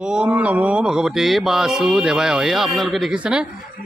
ओम नमो भगवते वासुदेवाय। आपनालोके देखिছেনে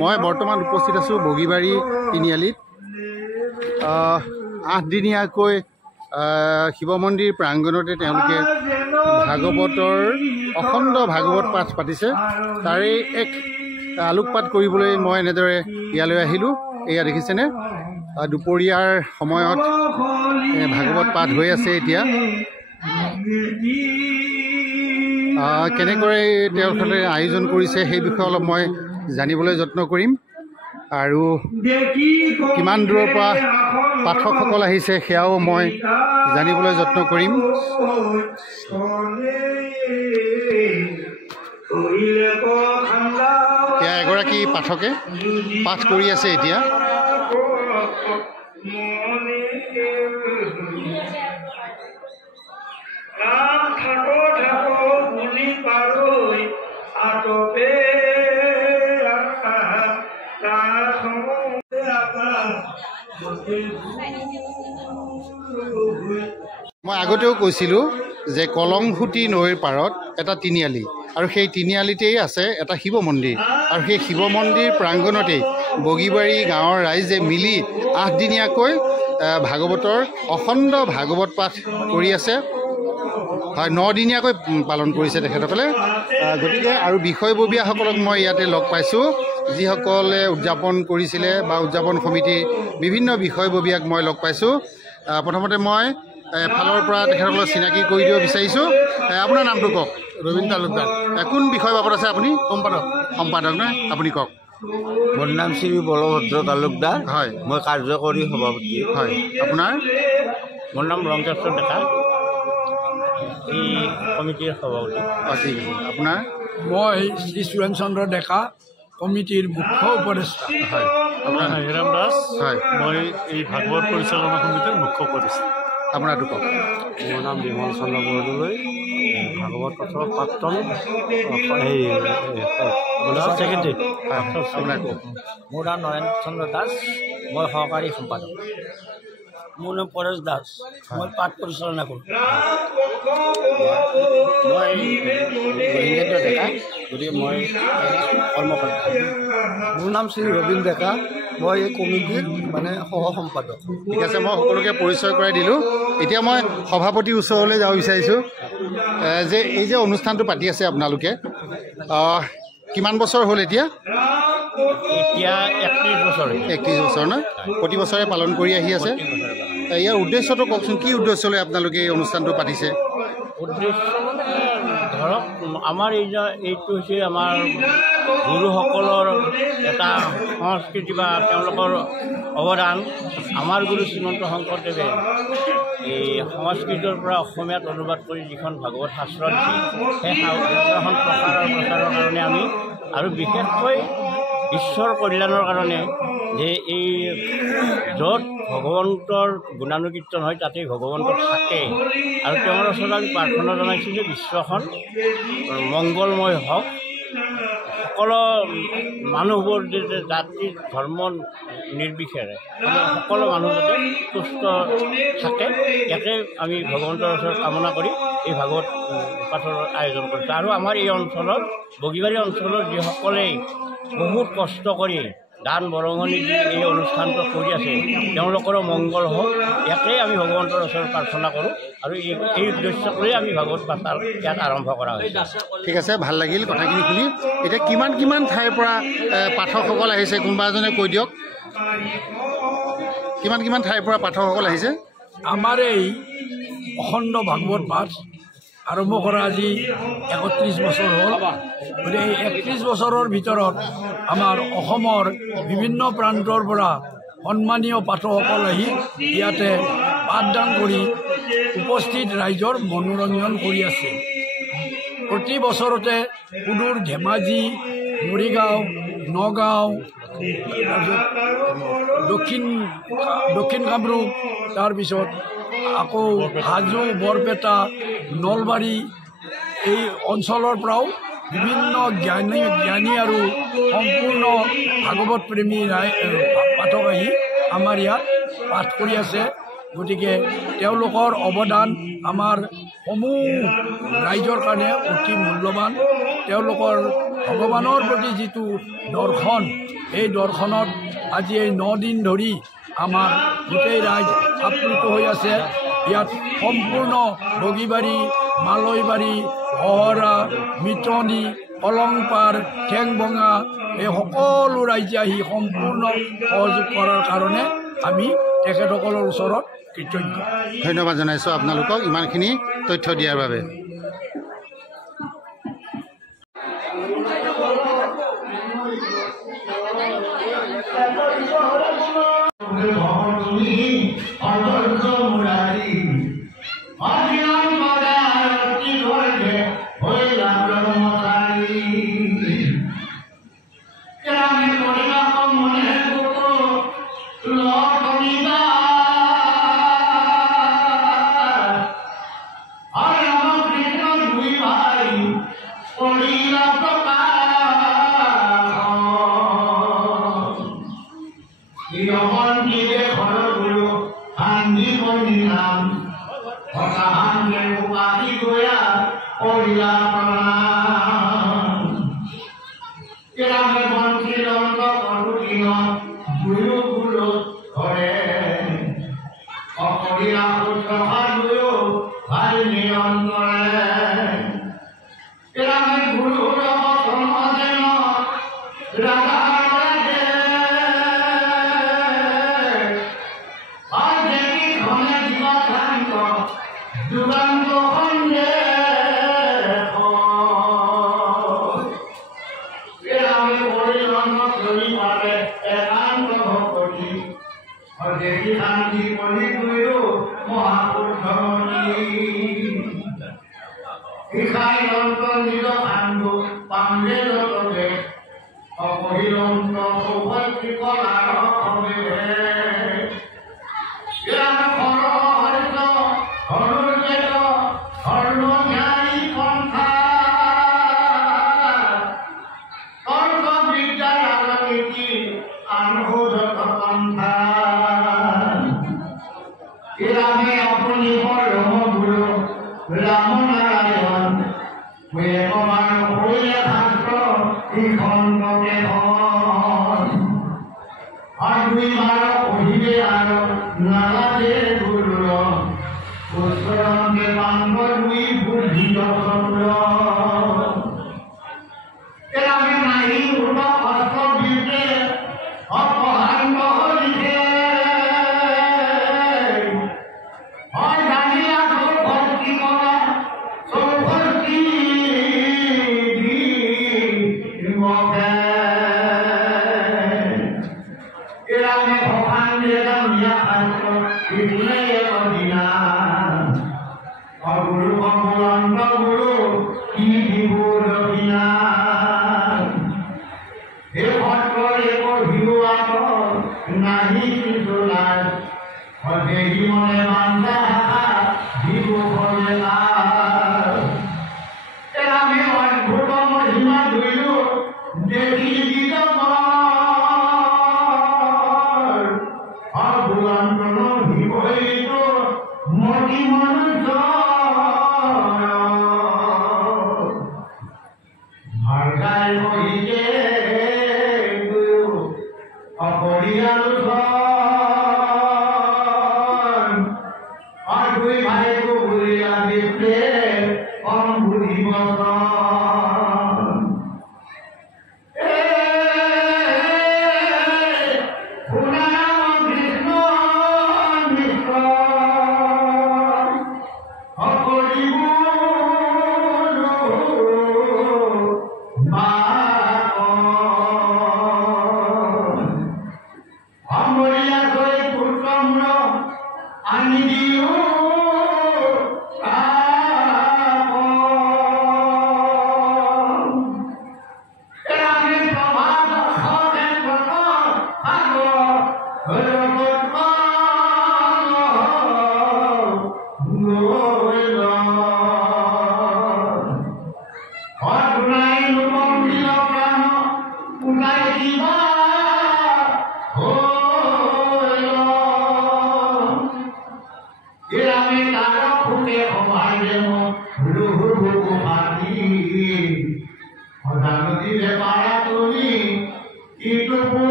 মই বৰ্তমান উপস্থিত আছো বগীবাৰী তিনিআলিত। 8 দিনীয়াকৈ শিৱ মন্দিৰ প্ৰাংগণতে তেওঁলোকে ভাগৱতৰ অখণ্ড ভাগৱত পাঠ পাতিছে। তাৰে এক আলোকপাত কৰিবলৈ মই এনেদৰে ইয়ালৈ আহিলো। এয়া দেখিছেনে দুপৰীয়াৰ সময়ত ভাগৱত পাঠ হৈ আছে। এতিয়া কেনেকৈ তেওঁলোকে আয়োজন কৰিছে সেই বিষয়ে অলপ মই জানিবলৈ যত্ন কৰিম, আৰু কিমান দূৰৰ পৰা পাঠকসকল আহিছে সেয়াও মই জানিবলৈ যত্ন কৰিম। এয়া এগৰাকী পাঠকে পাঠ কৰি আছে এতিয়া। মই আগতেও কৈছিলোঁ যে কলংঘুটি নৈৰ পাৰত এটা তিনিআলি, আৰু সেই তিনিআলিতেই আছে এটা শিৱ মন্দিৰ, আৰু সেই শিৱ মন্দিৰ প্ৰাংগণতেই বগীবাৰী গাঁৱৰ ৰাইজে মিলি 8 দিনীয়াকৈ ভাগৱতৰ অখণ্ড ভাগৱত পাঠ কৰি আছে। হয়, 9 দিনীয়াকৈ পালন কৰিছে তেখেতসকলে। গতিকে আৰু বিষয়ববীয়াসকলক মই ইয়াতে লগ পাইছোঁ, যিসকলে উদযাপন কৰিছিলে বা উদযাপন সমিতিৰ বিভিন্ন বিষয়ববীয়াক মই লগ পাইছোঁ। প্ৰথমতে মই এফালৰ পৰা তেখেতসকলক চিনাকি কৰি দিব বিচাৰিছোঁ। আপোনাৰ নামটো কওক। ৰবীন তালুকদাৰ। কোন বিষয় বাবদ আছে আপুনি? সম্পাদক নে? আপুনি কওক। মোৰ নাম শ্ৰী বলভদ্ৰ তালুকদাৰ। হয়, মই কাৰ্যকৰী সভাপতি। হয়, আপোনাৰ? মোৰ নাম ৰংকেশ্বৰ ডেকা, এই কমিটিৰ সভাপতি। ঠিক আছে। আপোনাৰ? মই শ্ৰী সুৰেণ চন্দ্ৰ ডেকা, কমিটিৰ মুখ্য উপদেষ্টা। হয়, আপোনাৰ হিৰাম দাস। হয়, মই এই ভাগৱত পৰিচালনা সমিতিৰ মুখ্য উপদেষ্টা। আপোনাৰটো কওক। মোৰ নাম বিমল চন্দ্ৰ বৰদলৈ, ভাগৱত পথৰ প্ৰাক্তন ছেক্ৰেটাৰী। আপোনাৰ কওক। মোৰ নাম নৰেন চন্দ্ৰ দাস, মই সহকাৰী সম্পাদক। মোৰ নাম পৰেশ দাস, মই পাঠ পৰিচালনা কৰোঁ। মই ৰবীন্দ্ৰ ডেকা, গতিকে মই কৰ্মকৰ্তা। মোৰ নাম শ্ৰী ৰবীন ডেকা, মই এই কমিটিৰ সহ সম্পাদক। ঠিক আছে, মই সকলোকে পৰিচয় কৰাই দিলোঁ। এতিয়া মই সভাপতিৰ ওচৰলৈ যাব বিচাৰিছোঁ। যে এই যে অনুষ্ঠানটো পাতি আছে আপোনালোকে, কিমান বছৰ হ'ল এতিয়া? এতিয়া 31 বছৰ। 31 বছৰ ন? প্ৰতি বছৰে পালন কৰি আহি আছে। ইয়াৰ উদ্দেশ্যটো কওকচোন, কি উদ্দেশ্য লৈ আপোনালোকে এই অনুষ্ঠানটো পাতিছে? উদ্দেশ্য ধৰক, আমাৰ এইটো হৈছে আমাৰ গুৰুসকলৰ এটা সংস্কৃতি বা তেওঁলোকৰ অৱদান। আমাৰ গুৰু শ্ৰীমন্ত শংকৰদেৱে এই সংস্কৃতৰ পৰা অসমীয়াত অনুবাদ কৰি যিখন ভাগৱত শাস্ত্ৰ দিছিল, সেই শাস্ত্ৰখন প্ৰচাৰৰ কাৰণে আমি, আৰু বিশেষকৈ ঈশ্বৰৰ কল্যাণৰ কাৰণে, যে এই য'ত ভগৱন্তৰ গুণানুকীৰ্তন হয় তাতেই ভগৱন্ত থাকে, আৰু তেওঁৰ ওচৰত আমি প্ৰাৰ্থনা জনাইছোঁ যে বিশ্বখন মংগলময় হওক, সকলো মানুহবোৰ যে জাতি ধৰ্ম নিৰ্বিশেষে সকলো মানুহ যাতে সুস্থ থাকে, ইয়াকে আমি ভগৱন্তৰ ওচৰত কামনা কৰি এই ভাগৱত পাঠৰ আয়োজন কৰিছোঁ। আৰু আমাৰ এই অঞ্চলত, বগীবাৰী অঞ্চলত যিসকলেই বহুত কষ্ট কৰি দান বৰঙণি দি এই অনুষ্ঠানটো কৰি আছে, তেওঁলোকৰো মংগল হওক, ইয়াকে আমি ভগৱন্তৰ ওচৰত প্ৰাৰ্থনা কৰোঁ, আৰু এই উদ্দেশ্যক লৈ আমি ভাগৱত পাঠ ইয়াত আৰম্ভ কৰা হৈছে। ঠিক আছে, ভাল লাগিল কথাখিনি শুনি। এতিয়া কিমান ঠাইৰ পৰা পাঠকসকল আহিছে, কোনোবা এজনে কৈ দিয়ক। কিমান ঠাইৰ পৰা পাঠকসকল আহিছে? আমাৰ এই অখণ্ড ভাগৱত পাঠ আৰম্ভ কৰা আজি 31 বছৰ হ'ল। গতিকে এই 31 বছৰৰ ভিতৰত আমাৰ অসমৰ বিভিন্ন প্ৰান্তৰ পৰা সন্মানীয় পাঠকসকল আহি ইয়াতে পাঠদান কৰি উপস্থিত ৰাইজৰ মনোৰঞ্জন কৰি আছে। প্ৰতি বছৰতে সুদূৰ ধেমাজি, মৰিগাঁও, নগাঁও, দক্ষিণ কামৰূপ, তাৰপিছত আকৌ হাজো, বৰপেটা, নলবাৰী, এই অঞ্চলৰ পৰাও বিভিন্ন জ্ঞানী আৰু সম্পূৰ্ণ ভাগৱত প্ৰেমী পাঠক আহি আমাৰ ইয়াত পাঠ কৰি আছে। গতিকে তেওঁলোকৰ অৱদান আমাৰ সমূহ ৰাইজৰ কাৰণে অতি মূল্যৱান। তেওঁলোকৰ ভগৱানৰ প্ৰতি যিটো দৰ্শন, এই দৰ্শনত আজি এই 9 দিন ধৰি আমাৰ গোটেই ৰাইজ আপ্লুত হৈ আছে। ইয়াত সম্পূৰ্ণ বগীবাৰী, মালৈবাৰী, অহৰা, মিতনি, কলংপাৰ, ঠেংবঙা এই সকলো ৰাইজে আহি সম্পূৰ্ণ সহযোগ কৰাৰ কাৰণে আমি তেখেতসকলৰ ওচৰত কৃতজ্ঞ। ধন্যবাদ জনাইছোঁ আপোনালোকক ইমানখিনি তথ্য দিয়াৰ বাবে।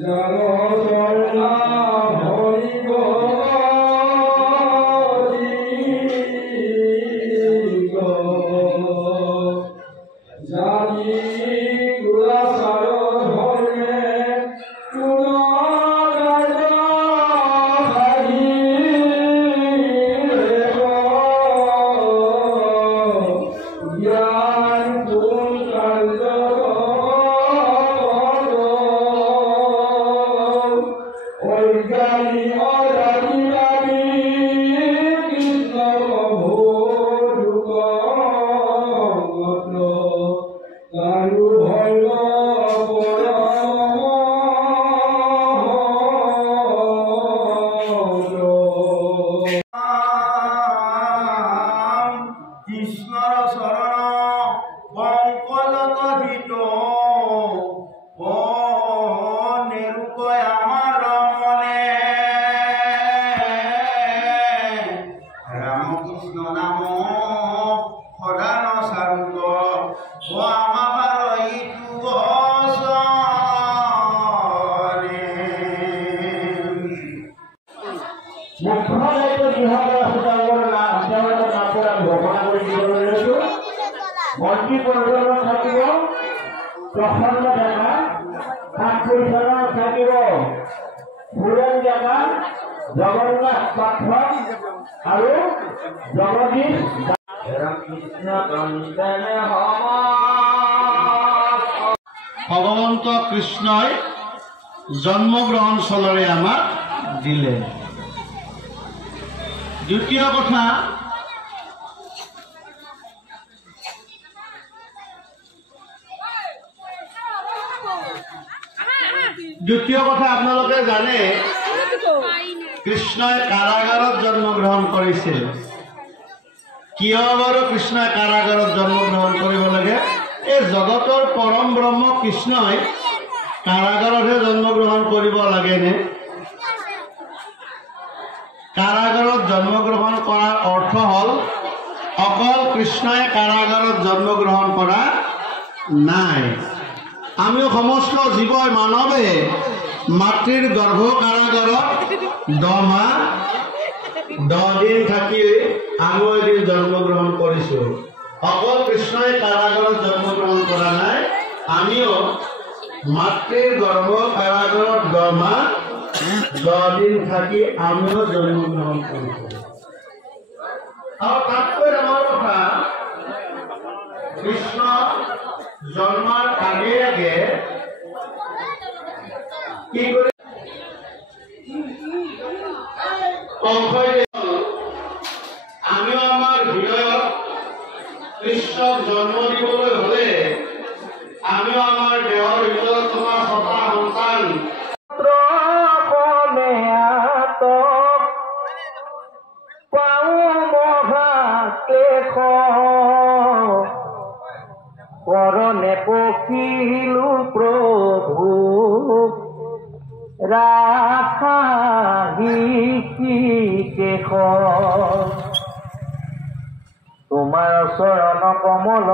Jalo মন্ত্ৰী পৰিষদত থাকিব প্ৰসন্ন ডেকা, সাত পৰিষদত থাকিব সুৰেন ডেকা, জগন্নাথ পাঠক আৰু জগদীশ ভগৱন্ত কৃষ্ণই জন্মগ্ৰহণ চলৰে আমাক দিলে। দ্বিতীয় কথা, আপোনালোকে জানে কৃষ্ণই কাৰাগাৰত জন্মগ্ৰহণ কৰিছিল। কিয় বাৰু কৃষ্ণই কাৰাগাৰত জন্মগ্ৰহণ কৰিব লাগে? এই জগতৰ পৰম ব্ৰহ্ম কৃষ্ণই কাৰাগাৰতহে জন্মগ্ৰহণ কৰিব লাগেনে? কাৰাগাৰত জন্মগ্ৰহণ কৰাৰ অৰ্থ হ'ল অকল কৃষ্ণই কাৰাগাৰত জন্মগ্ৰহণ কৰা নাই। আমিও সমস্ত জীৱই মানৱে মাতৃৰ গৰ্ভ কাৰাগাৰত 10 মাহ 10 দিন থাকি আমিও এদিন জন্মগ্ৰহণ কৰিছোঁ। অকল কৃষ্ণই কাৰাগাৰত জন্মগ্ৰহণ কৰা নাই, আমিও মাতৃৰ গৰ্ভ কাৰাগাৰত 10 মাহ 10 দিন থাকি আমিও জন্মগ্ৰহণ কৰিছোঁ। আৰু তাতকৈ ডাঙৰ কথা, কৃষ্ণ জন্মৰ আগে আগে কি কৰি আমিও আমাৰ হৃদয়ত কৃষ্ণক জন্ম দিবলৈ হলে আমিও আমাৰ দেহৰ ভিতৰত তোমাৰ সতা সন্তান কৰণে পখিলু প্ৰভু ৰাখা কেশ তোমাৰ চৰণ কমল